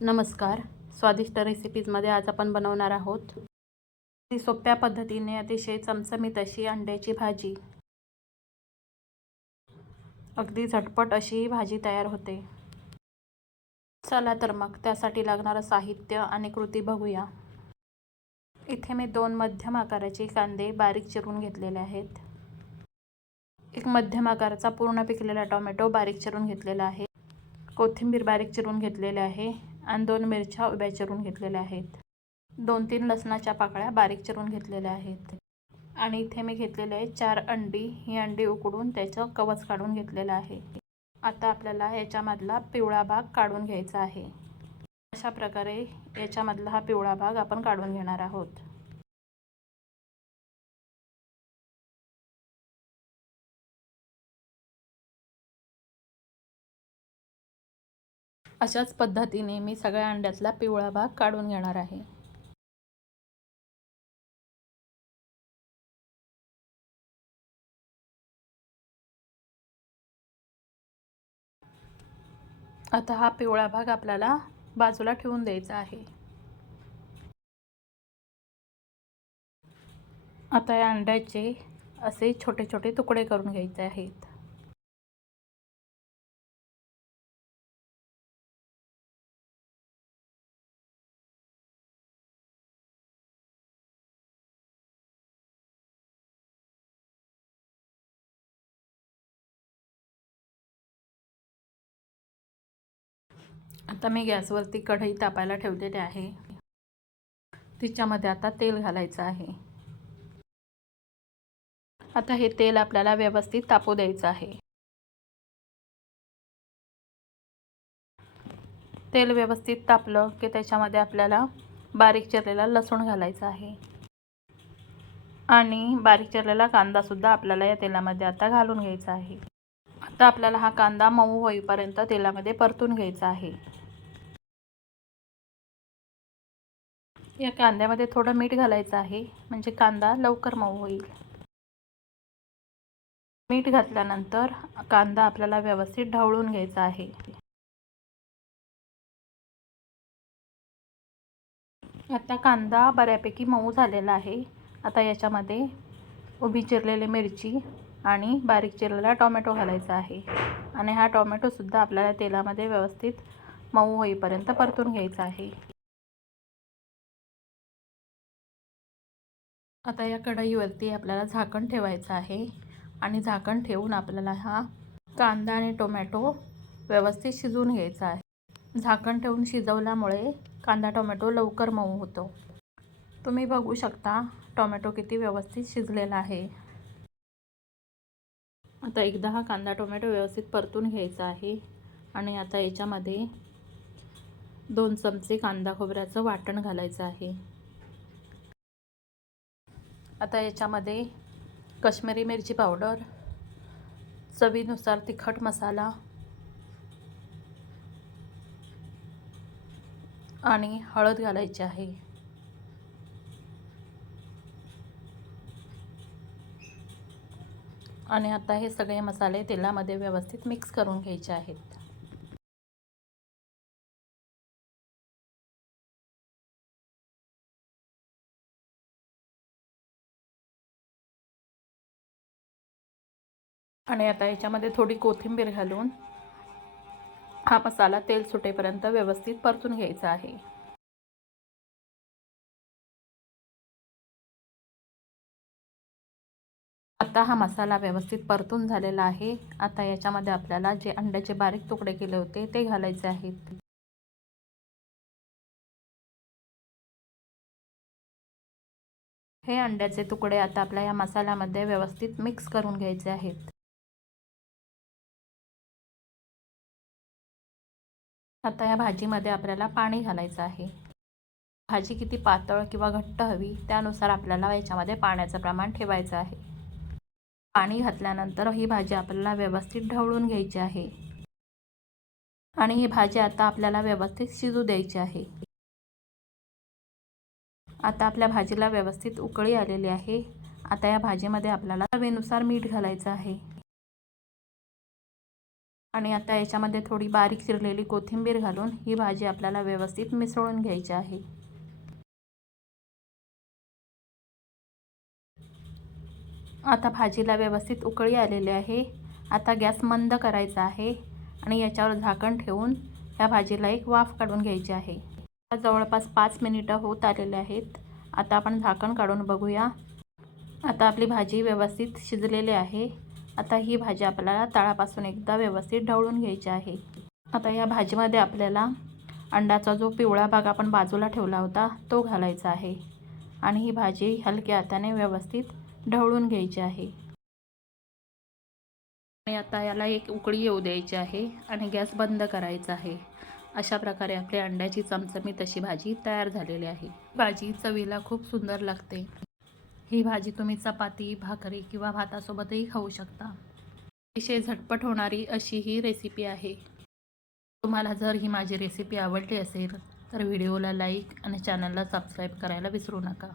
नमस्कार. स्वादिष्ट रेसिपीजमध्ये आज आपण बनवणार आहोत अगदी सोप्या पद्धतीने अतिशय चमचमीत अशी अंड्याची भाजी. अगदी झटपट अशी ही भाजी तयार होते. चला तर मग त्यासाठी लागणारं साहित्य आणि कृती बघूया. इथे मी 2 मध्यम आकाराचे कांदे बारीक चिरून घेतलेले आहेत. एक मध्यम आकाराचा पूर्ण पिकलेला टोमॅटो बारीक चिरून घेतलेला आहे. कोथिंबीर बारीक चिरून घेतलेली आहे आणि 2 मिरच्या उभ्या चिरून घेतलेल्या आहेत. 2-3 लसणाच्या पाकळ्या बारीक चिरून घेतलेल्या आहेत. आणि इथे मी घेतलेले आहे 4 अंडी. ही अंडी उकडून त्याचं कवच काढून घेतलेलं आहे. आता आपल्याला याच्यामधला पिवळा भाग काढून घ्यायचा आहे. अशा प्रकारे याच्यामधला हा पिवळा भाग आपण काढून घेणार आहोत. अशाच पद्धतीने मी सगळ्या अंड्यातला पिवळा भाग काढून घेणार आहे. आता हा पिवळा भाग आपल्याला बाजूला ठेवून द्यायचा आहे. आता या अंड्याचे असे छोटे छोटे तुकडे करून घ्यायचे आहेत. आता मी गॅसवरती कढई तापायला ठेवलेली आहे. तिच्यामध्ये आता तेल घालायचं आहे. आता हे तेल आपल्याला व्यवस्थित तापू द्यायचं आहे. तेल व्यवस्थित तापलं की त्याच्यामध्ये आपल्याला बारीक चिरलेला लसूण घालायचा आहे. आणि बारीक चिरलेला कांदासुद्धा आपल्याला या तेलामध्ये आता घालून घ्यायचा आहे. आता आपल्याला हा कांदा मऊ होईपर्यंत तेलामध्ये परतून घ्यायचा आहे. या कांद्यामध्ये थोडं मीठ घालायचं आहे म्हणजे कांदा लवकर मऊ होईल. मीठ घातल्यानंतर कांदा आपल्याला व्यवस्थित ढवळून घ्यायचा आहे. आता कांदा बऱ्यापैकी मऊ झालेला आहे. आता याच्यामध्ये उभी चिरलेली मिरची आणि बारीक चिरलेला टोमॅटो घालायचा आहे. आणि हा टोमॅटोसुद्धा आपल्याला तेलामध्ये व्यवस्थित मऊ होईपर्यंत परतून घ्यायचा आहे. आता या कढईवरती आपल्याला झाकण ठेवायचं आहे आणि झाकण ठेवून आपल्याला हा कांदा आणि टोमॅटो व्यवस्थित शिजवून घ्यायचा आहे. झाकण ठेवून शिजवल्यामुळे कांदा टोमॅटो लवकर मऊ होतो. तुम्ही बघू शकता टोमॅटो किती व्यवस्थित शिजलेला आहे. आता एकदा हा कांदा टोमॅटो व्यवस्थित परतून घ्यायचा आहे. आणि आता याच्यामध्ये 2 चमचे कांदा खोबऱ्याचं वाटण घालायचं आहे. आता याच्यामध्ये काश्मीरी मिरची पावडर, चवीनुसार तिखट मसाला आणि हळद घालायची आहे. आणि आता हे सगळे मसाले तेलामध्ये व्यवस्थित मिक्स करून घ्यायचे आहेत. आणि आता याच्यामध्ये थोडी कोथिंबीर घालून हा मसाला तेल सुटेपर्यंत व्यवस्थित परतून घ्यायचा आहे. आता हा मसाला व्यवस्थित परतून झालेला आहे. आता याच्यामध्ये आपल्याला जे अंड्याचे बारीक तुकडे केले होते ते घालायचे आहेत. हे अंड्याचे तुकडे आता आपल्या या मसाल्यामध्ये व्यवस्थित मिक्स करून घ्यायचे आहेत. आता या भाजीमध्ये आपल्याला पाणी घालायचं आहे. भाजी किती पातळ किंवा घट्ट हवी त्यानुसार आपल्याला याच्यामध्ये पाण्याचं प्रमाण ठेवायचं आहे. पाणी घातल्यानंतर ही भाजी आपल्याला व्यवस्थित ढवळून घ्यायची आहे. आणि ही भाजी आता आपल्याला व्यवस्थित शिजू द्यायची आहे. आता आपल्या भाजीला व्यवस्थित उकळी आलेली आहे. आता या भाजीमध्ये आपल्याला चवीनुसार मीठ घालायचं आहे. आणि आता याच्यामध्ये थोडी बारीक चिरलेली कोथिंबीर घालून ही भाजी आपल्याला व्यवस्थित मिसळून घ्यायची आहे. आता भाजीला व्यवस्थित उकळी आलेली आहे. आता गॅस मंद करायचा आहे आणि याच्यावर झाकण ठेवून या भाजीला एक वाफ काढून घ्यायची आहे. जवळपास 5 मिनिटं होत आलेले आहेत. आता आपण झाकण काढून बघूया. आता आपली भाजी व्यवस्थित शिजलेली आहे. आता ही भाजी आपल्याला तळापासून एकदा व्यवस्थित ढवळून घ्यायची आहे. आता या भाजीमध्ये आपल्याला अंड्याचा जो पिवळा भाग आपण बाजूला ठेवला होता तो घालायचा आहे आणि ही भाजी हलक्या हाताने व्यवस्थित ढवळून घ्यायची आहे. आणि आता याला एक उकळी येऊ द्यायची आहे आणि गॅस बंद करायचा आहे. अशा प्रकारे आपली अंड्याची चमचमीत अशी भाजी तयार झालेली आहे. भाजी चवीला खूप सुंदर लागते. ही भाजी तुम्ही चपाती, भाकरी किंवा भातासोबतही खाऊ शकता. अतिशय झटपट होणारी अशी ही रेसिपी आहे. तुम्हाला जर ही माझी रेसिपी आवडली असेल तर व्हिडिओला लाईक आणि चॅनलला सबस्क्राईब करायला विसरू नका.